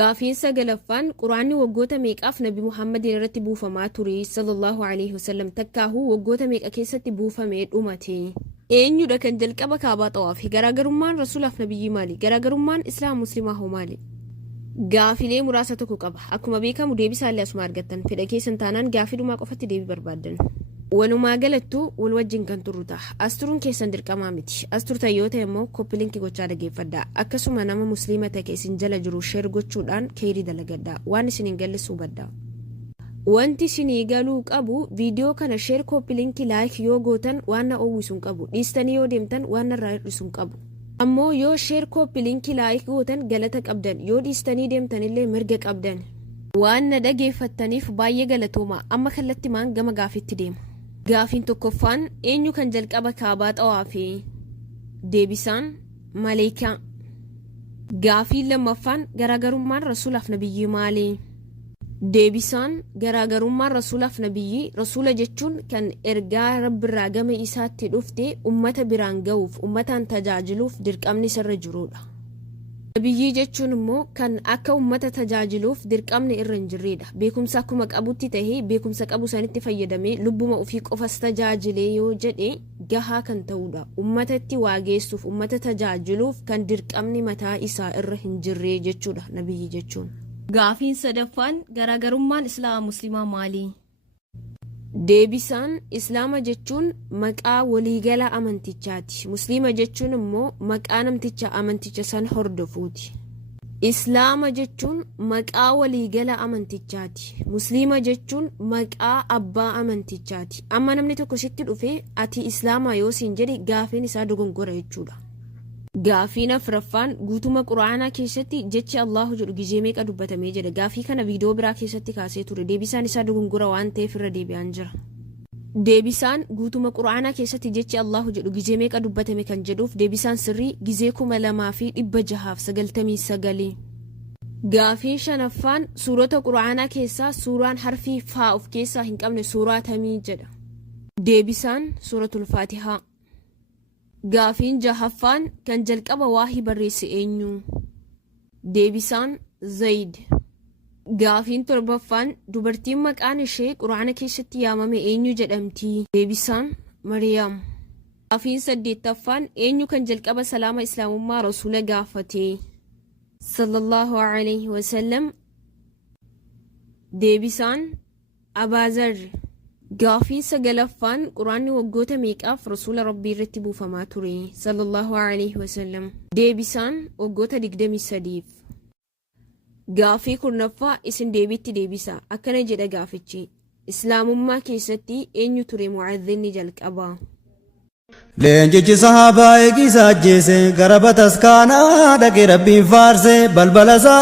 Gaafiinsa galaffaan quraanni waggoota meeqaaf nabi Muhammadin irratti buufamaa ture sallallahu alaihi wasallam takkaahu waggoota meeqa keessatti buufamee dhumate. Eenyudha kan jalqaba kaabaa xawaaf? Garaagarummaan rasuulaaf nabiyyi maali? Garaagarummaan islaam muslimaa hoo maali? Gaafilee muraasa tokko qaba. Akkuma beekamu deebisaallee asuma argattan. Fedha keessan taanaan gaafii dhumaa qofatti deebii barbaaddan. Walumaa galattu wal wajjin kan turru ta'a. Asturuun keessan dirqamaa miti. Asturta yoo ta'e immoo koppilinkii gochaa dhageeffadhaa. Akkasuma nama musliima ta'e isin jala jiru sheer gochuudhaan keerii dalagadhaa. Waan isin hin galle hubadhaa. Wanti isinii galuu qabu viidiyoo kana sheer koppilinkii laayik yoo gootan waan na uwwisuun qabu. Dhiistanii yoo deemtan waan narraa hir'isuun qabu. Ammoo yoo sheer koppilinkii laayik gootan galata qabdan. Yoo dhiistanii deemtanillee mirga qabdan. Waan na dhageeffattaniif baay'ee galatooma. Amma kallatti maan gama gaafiitti deema. Gaafiin tokkoffaan eenyu kan jalqaba kaabaa xawaafe? Deebisaan maleekaa. Gaafiin lammaffaan garaagarummaan rasuulaaf nabiyyi maali? Deebisaan garaagarummaan rasuulaaf nabiyyi rasuula jechuun kan ergaa rabbirraa gama isaatti dhufte ummata biraan ga'uuf ummataan tajaajiluuf dirqamni isarra jirudha. Nabiyyi jechuun immoo kan akka ummata tajaajiluuf dirqamni irra hin jirredha. Beekumsa akkuma qabutti tahee beekumsa qabu sanitti fayyadamee lubbuma ofii qofas tajaajilee yoo jedhe gahaa kan ta'udha. Ummatatti waa geessuuf ummata tajaajiluuf kan dirqamni mataa isaa irra hin jirre jechuudha nabiyyi jechuun. Gaafiin sadaffaan garaagarummaan islaama muslimaa maali? Deebisaan islaama jechuun maqaa waliigala amantichaati. Musliima jechuun immoo maqaa namticha amanticha san hordofuuti. Islaama jechuun maqaa waliigala amantichaati. Musliima jechuun maqaa abbaa amantichaati. Amma namni tokko sitti dhufee ati islaamaa yoo siin jedhe gaafiin isaa dogongora jechuudha. Gaafiin afuraffaan guutuma quraanaa keessatti jechi Allahu jedhu gizee meeqa dubbatamee jedha. Gaafii kana viidiyoo biraa keessatti kaasee ture. Deebisaan isaa dogongora waan ta'eef irra deebi'aan jira. Deebisaan guutuma quraanaa keessatti jechi Allahu jedhu gizee meeqa dubbatame kan jedhuuf deebisaan sirrii gizee 2699. Gaafiin shanaffaan suurota quraanaa keessaa suuraan harfii faa of keessaa hin qabne suuraa tamii jedha. Deebisaan suuratul Faatihaa. Gaafiin jahaffaan kan jalqaba waahii barreesse eenyu? Deebisaan Zayd. Gaafiin torbaffaan dubartiin maqaan ishee quraana keessatti yaamame eenyu jedhamti? Deebisaan Mariyaam. Gaafiin saddeettaffaan eenyu kan jalqaba salaama islaamummaa rasuula gaafate? Sallallahu alaihi wasallam. Deebisaan Abaazar. Gaafiin sagalaffaan quraanni waggoota meeqaaf rasuula rabbii irratti buufamaa ture sallallahu alaihi wasallam? Deebisaan waggoota 23. Gaafii kurnaffaa isin deebiitti deebisa. Akkana jedha gaafichi. Islaamummaa keessatti eenyu ture mu'adhinni jalqaba? Leenjichi sahaabaa eegisaa ajjeese gara bataskaanaa dhaqee rabbiin faarse balbala isaa